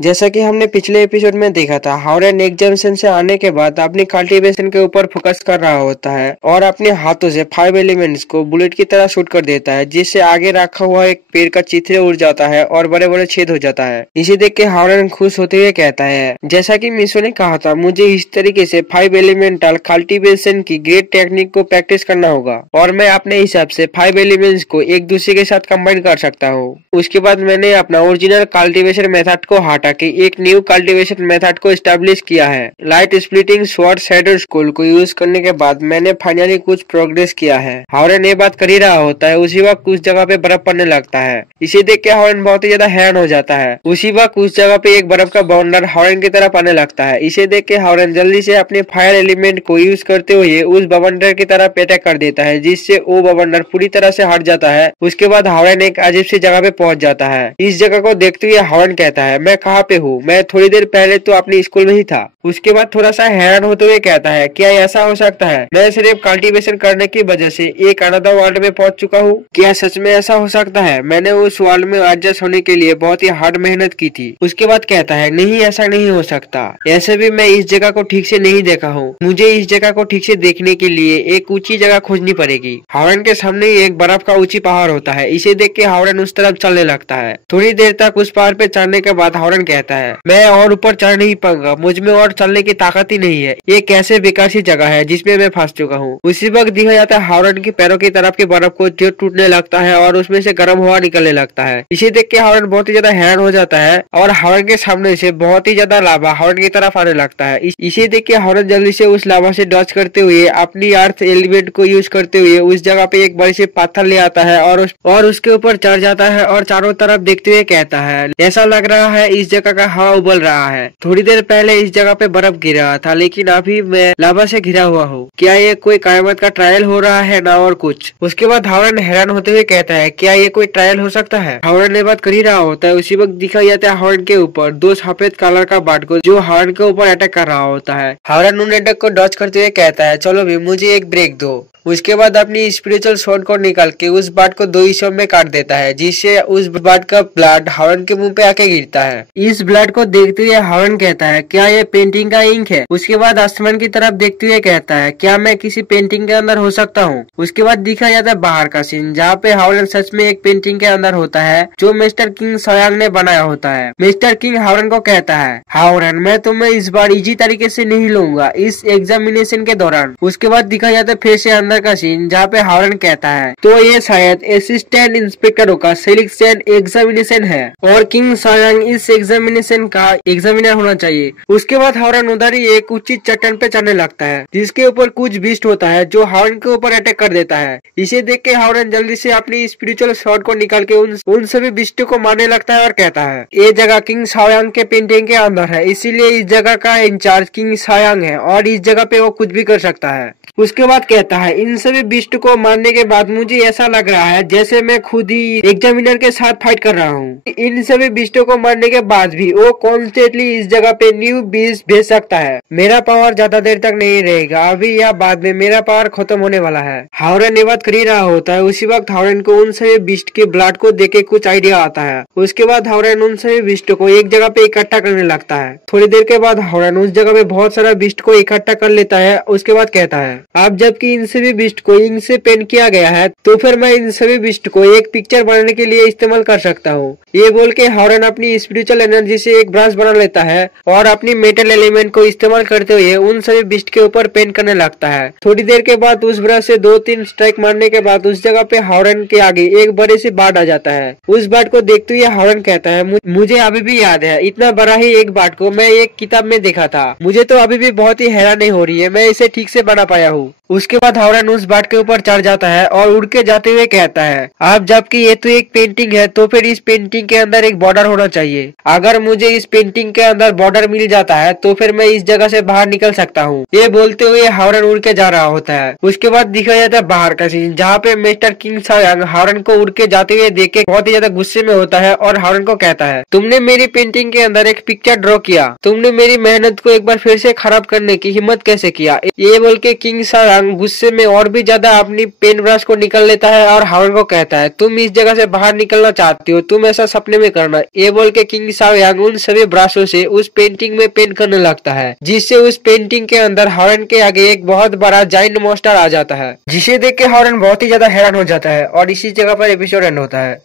जैसा कि हमने पिछले एपिसोड में देखा था, हावरन एग्जामिनेशन से आने के बाद अपनी कल्टीवेशन के ऊपर फोकस कर रहा होता है और अपने हाथों से 5 एलिमेंट्स को बुलेट की तरह शूट कर देता है, जिससे आगे रखा हुआ एक पेड़ का चित्र उड़ जाता है और बड़े बड़े छेद हो जाता है। इसे देख के हावरन खुश होते हुए कहता है, जैसा कि मिशो ने कहा था, मुझे इस तरीके से 5 एलिमेंटल कल्टीवेशन की ग्रेट टेक्निक को प्रैक्टिस करना होगा और मैं अपने हिसाब से 5 एलिमेंट्स को एक दूसरे के साथ कंबाइन कर सकता हूँ। उसके बाद मैंने अपना ओरिजिनल कल्टीवेशन मेथड को हटा के एक न्यू कल्टीवेशन मेथड को एस्टेब्लिश किया है। Light splitting sword shadow school को यूज करने के बाद मैंने फाइनली कुछ प्रोग्रेस किया है। हावरन ये बात कर ही रहा होता है, उसी वक्त कुछ जगह पे बर्फ पड़ने लगता है। इसे देख के हावरन बहुत ही ज्यादा हैरान हो जाता है। उसी वक्त कुछ जगह पे एक बर्फ का बाउंडर हावरन की तरफ आने लगता है। इसे देख के हावरन जल्दी से अपने फायर एलिमेंट को यूज करते हुए उस बाउंडर की तरफ अटैक कर देता है, जिससे वो बाउंडर पूरी तरह से हट जाता है। उसके बाद हावरन एक अजीब सी जगह पे पहुंच जाता है। इस जगह को देखते हुए हावरन कहता है, मैं कहाँ पे हूँ? मैं थोड़ी देर पहले तो अपने स्कूल में ही था। उसके बाद थोड़ा सा हैरान होते हुए कहता है, क्या ऐसा हो सकता है? मैं सिर्फ कल्टीवेशन करने की वजह से एक अनदर वर्ल्ड में पहुंच चुका हूँ। क्या सच में ऐसा हो सकता है? मैंने उस वर्ल्ड में एडजस्ट होने के लिए बहुत ही हार्ड मेहनत की थी। उसके बाद कहता है, नहीं, ऐसा नहीं हो सकता। ऐसे भी मैं इस जगह को ठीक से नहीं देखा हूँ। मुझे इस जगह को ठीक से देखने के लिए एक ऊंची जगह खोजनी पड़ेगी। हावरन के सामने एक बर्फ का ऊंची पहाड़ होता है। इसे देख के हावरन उस तरफ चलने लगता है। थोड़ी देर तक उस पहाड़ पे चढ़ने के बाद हावरन कहता है, मैं और ऊपर चढ़ नहीं पाऊंगा, मुझ में और चलने की ताकत ही नहीं है। ये कैसे बेकार सी जगह है जिसमें मैं फंस चुका हूँ। उसी वक्त दिखा जाता है हावरन की पैरों की तरफ के बर्फ को जो टूटने लगता है और उसमें से गर्म हवा निकलने लगता है। इसे देख के हावरन बहुत ही ज्यादा हैरान हो जाता है और हावरन के सामने से बहुत ही ज्यादा लावा हावरन की तरफ आने लगता है। इसे देख के हावरन जल्दी से उस लावा से डॉज करते हुए अपनी अर्थ एलिमेंट को यूज करते हुए उस जगह पे एक बड़े से पत्थर ले आता है और उसके ऊपर चढ़ जाता है और चारों तरफ देखते हुए कहता है, ऐसा लग रहा है इस जगह का हवा उबल रहा है। थोड़ी देर पहले इस जगह पे बर्फ गिर रहा था, लेकिन अभी मैं लावा से घिरा हुआ हूँ। क्या ये कोई कयामत का ट्रायल हो रहा है ना और कुछ? उसके बाद हावरन हैरान होते हुए कहता है, क्या ये कोई ट्रायल हो सकता है? हावरन ने बात कर ही रहा होता है। उसी वक्त दिखाई जाता है हावरन के ऊपर दो सफेद कलर का बाट को जो हावरन के ऊपर अटैक कर रहा होता है। हावरन उन अटैक को डॉज करते हुए कहता है, चलो भी मुझे एक ब्रेक दो। उसके बाद अपनी स्पिरिचुअल स्वॉर्ड को निकाल के उस बाट को दो हिस्सों में काट देता है, जिससे उस बाट का ब्लड हावरन के मुंह पे आके गिरता है। इस ब्लड को देखते हुए हावरन कहता है, क्या ये पेंटिंग का इंक है? उसके बाद आसमान की तरफ देखते हुए कहता है, क्या मैं किसी पेंटिंग के अंदर हो सकता हूँ? उसके बाद दिखा जाता है बाहर का सीन, जहाँ पे हावरन सच में एक पेंटिंग के अंदर होता है जो मिस्टर किंग सयांग ने बनाया होता है। मिस्टर किंग हावरन को कहता है, हावरन, मैं तुम्हें इस बार इजी तरीके से नहीं लूंगा इस एग्जामिनेशन के दौरान। उसके बाद दिखा जाता है फिर से अंदर का सीन, जहाँ पे हावरन कहता है, तो ये शायद असिस्टेंट इंस्पेक्टरों का सिलेक्शन एग्जामिनेशन है और किंग सयांग इस एग्जामिनेशन का एग्जामिनर होना चाहिए। उसके बाद हावरन उधर ही एक ऊंची चट्टान पे चढ़ने लगता है, जिसके ऊपर कुछ बीस्ट होता है जो हावरन के ऊपर अटैक कर देता है। इसे देख के हावरन जल्दी से अपनी स्पिरिचुअल शॉट को निकाल के उन सभी बीस्टों को मारने लगता है और कहता है, ये जगह किंग सयांग के पेंटिंग के अंदर है, इसीलिए इस जगह का इंचार्ज किंग सयांग है और इस जगह पे वो कुछ भी कर सकता है। उसके बाद कहता है, इन सभी बीस्ट को मारने के बाद मुझे ऐसा लग रहा है जैसे मैं खुद ही एग्जामिनर के साथ फाइट कर रहा हूँ। इन सभी बीस्टों को मारने के बाद भी वो कॉन्स्टेंटली इस जगह पे न्यू बीस्ट भेज सकता है। मेरा पावर ज्यादा देर तक नहीं रहेगा, अभी या बाद में मेरा पावर खत्म होने वाला है। हावरन ने बात कर ही रहा होता है। उसी वक्त हावरन को उन सभी बीस्ट के ब्लड को देख के कुछ आइडिया आता है। उसके बाद हावरन उन सभी बीस्टों को एक जगह पे इकट्ठा करने लगता है। थोड़ी देर के बाद हावरन उस जगह पे बहुत सारा बीस्ट को इकट्ठा कर लेता है। उसके बाद कहता है, अब जबकि इन सभी बीस्ट को इंक से पेंट किया गया है, तो फिर मैं इन सभी बीस्ट को एक पिक्चर बनाने के लिए इस्तेमाल कर सकता हूँ। ये बोल के हावरन अपनी स्पिरिचुअल एनर्जी से एक ब्रश बना लेता है और अपनी मेटल एलिमेंट को इस्तेमाल करते हुए उन सभी बीस्ट के ऊपर पेंट करने लगता है। थोड़ी देर के बाद उस ब्रश से 2-3 स्ट्राइक मारने के बाद उस जगह पे हावरन के आगे एक बड़े से बाट आ जाता है। उस बाट को देखते हुए हावरन कहता है, मुझे अभी भी याद है, इतना बड़ा ही एक बाट को मैं एक किताब में देखा था। मुझे तो अभी भी बहुत ही हैरानी हो रही है, मैं इसे ठीक से बना पाया हूँ। उसके बाद हावरन उस बाट के ऊपर चढ़ जाता है और उड़ के जाते हुए कहता है, अब जबकि ये तो एक पेंटिंग है, तो फिर इस पेंटिंग के अंदर एक बॉर्डर होना चाहिए। अगर मुझे इस पेंटिंग के अंदर बॉर्डर मिल जाता है तो फिर मैं इस जगह से बाहर निकल सकता हूँ। ये बोलते हुए हावरन उड़ के जा रहा होता है। उसके बाद दिखाया जाता है बाहर का सीन, जहाँ पे मिस्टर किंग सयांग हावरन को उड़ के जाते हुए देख के बहुत ही ज्यादा गुस्से में होता है और हावरन को कहता है, तुमने मेरी पेंटिंग के अंदर एक पिक्चर ड्रॉ किया, तुमने मेरी मेहनत को एक बार फिर से खराब करने की हिम्मत कैसे किया? ये बोल के किंग सयांग यांग गुस्से में और भी ज्यादा अपनी पेन ब्रश को निकल लेता है और हावर्ड को कहता है, तुम इस जगह से बाहर निकलना चाहती हो, तुम ऐसा सपने में करना। ये बोल के किंग शाओ यांग उन सभी ब्रशों से उस पेंटिंग में पेंट करने लगता है, जिससे उस पेंटिंग के अंदर हॉरन के आगे एक बहुत बड़ा जाइंट मॉन्स्टर आ जाता है, जिसे देख के हॉरन बहुत ही ज्यादा हैरान हो जाता है और इसी जगह पर एपिसोड एंड होता है।